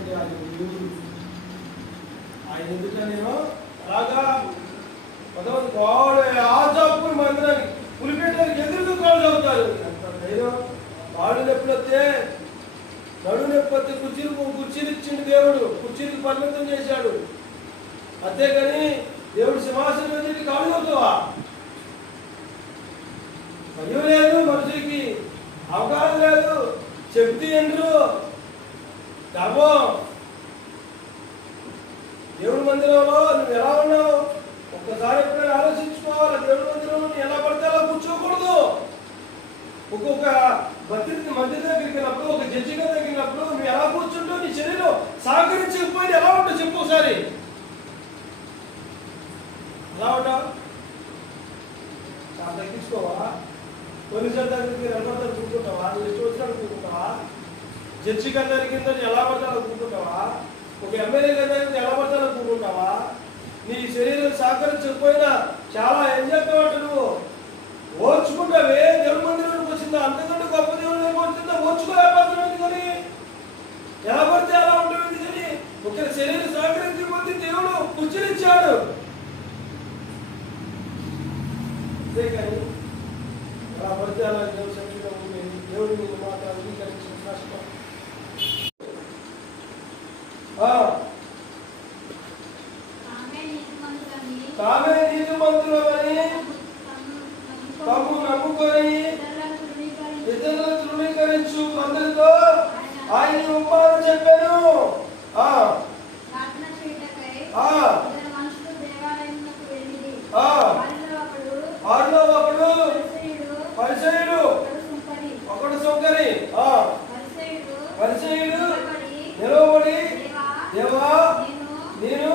అంటే ఆయన దేవుడు. ఆయన ఎందుకనేమో అలాగా కొంతమంది వాడు ఆజాపుని మందిరానికి పులిపెట్టడానికి ఎదురుగా కాళ్ళు చదువుతారు. అంత ధైర్యం. కాళ్ళు నొప్పులు వస్తే, నడు నొప్పి వస్తే కుర్చీలు ఇచ్చిండు దేవుడు, కుర్చీలకు పరిమితం చేశాడు. అంతేకాని దేవుడు సింహాసనం మీద కాళ్ళు చదువుతావా? భయం లేదు, మనుషులకి అవగాహన లేదు, శక్తి ఎండ్రు గర్వం. దేవుడి మందిరంలో నువ్వు ఎలా ఉన్నావు ఒక్కసారి ఎప్పుడైనా ఆలోచించుకోవాలి. దేవుడి మందిరంలో నువ్వు ఎలా పడితే అలా కూర్చోకూడదు. ఒక్కొక్క మందిరం దగ్గరికి వెళ్ళినప్పుడు, ఒక జడ్జిగా తగ్గినప్పుడు నువ్వు ఎలా కూర్చుంటావు, నీ శరీరం సహకరించకపోయినా ఎలా ఉంటావు చెప్పు ఒకసారి. ఎలా ఉంటావు? చాలా తగ్గించుకోవా? పోలీసుల దగ్గరికి వెళ్ళిపోతాను కూర్చుంటావా? నువ్వు ఇష్టం వచ్చినట్టు కూర్చుంటావా? జడ్జి గారి దగ్గరికి ఎలా పడతాను కూర్చుంటావా? ఒక ఎమ్మెల్యే గారి దగ్గరికి ఎలా పడతాను కూర్చుంటావా? నీ శరీరం సహకరించకపోయినా చాలా ఎంజాయ్ నువ్వు ఓర్చుకుంటావే. దేవుడి మందిరానికి వచ్చిందా? అంతకంటే గొప్ప దేవుడు ఏమవుతుందా? ఓర్చుకోలేకపోతుంది కానీ ఎలా పడితే అలా ఉంటుంది కానీ ఒక శరీరం సహకరించకపోతే దేవుడు కుర్చీనిచ్చాడు. అంతేకాని అలా పడితే అలా దేవుడు సంక్షేమం ఉండేది. దేవుడు నీకు మాట అంగీకరించిన కష్టం. తామే నీతిమంతులమని తమ్ము నమ్ముకొని ఇతరులను తృణీకరించు అందరితో ఆయన ఉపమానం చెప్పాను. వారిలో ఒకడు పరిసయ్యుడు, ఒకడు సొంకరి. పరిసయ్యుడు నిలవబడి, దేవా నేను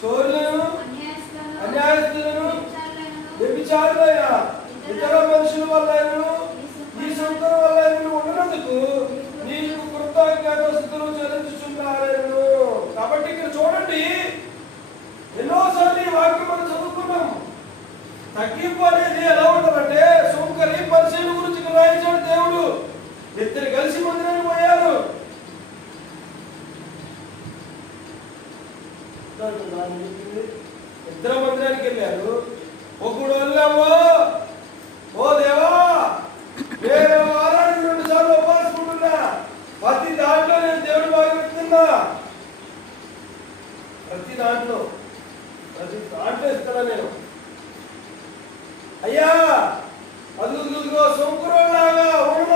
చోరులను, అన్యాయస్తులను, వ్యభిచారులైన ఇతర మనుషుల వల్ల ఈ సొంతం వల్ల ఉన్నందుకు నీకు కృతజ్ఞతాస్తుతులు చెల్లించుచున్నాను. కాబట్టి ఇక్కడ చూడండి, ఎన్నోసార్లు ఈ వాక్యం మనం చదువుకున్నాం. తగ్గింపు అనేది ఎలా ఉంటుందంటే, సోంకరి పరిశీలన గురించి రాయించాడు దేవుడు. ఇద్దరు కలిసి మందిరానికి పోయారు. ఇద్దరు మందిరానికి వెళ్ళారు. ఒకడు వెళ్ళామో, ఓ దేవా నేను వారానికి 2 సార్లు ఉపవాసుకుంటున్నా, ప్రతి దాంట్లో నేను దేవుడు బాగా పెట్టుకున్నా, ప్రతి దాంట్లో ఇస్తానా నేను. అయ్యా అదుగుదుగో సొంకురోలాగా ఉన్న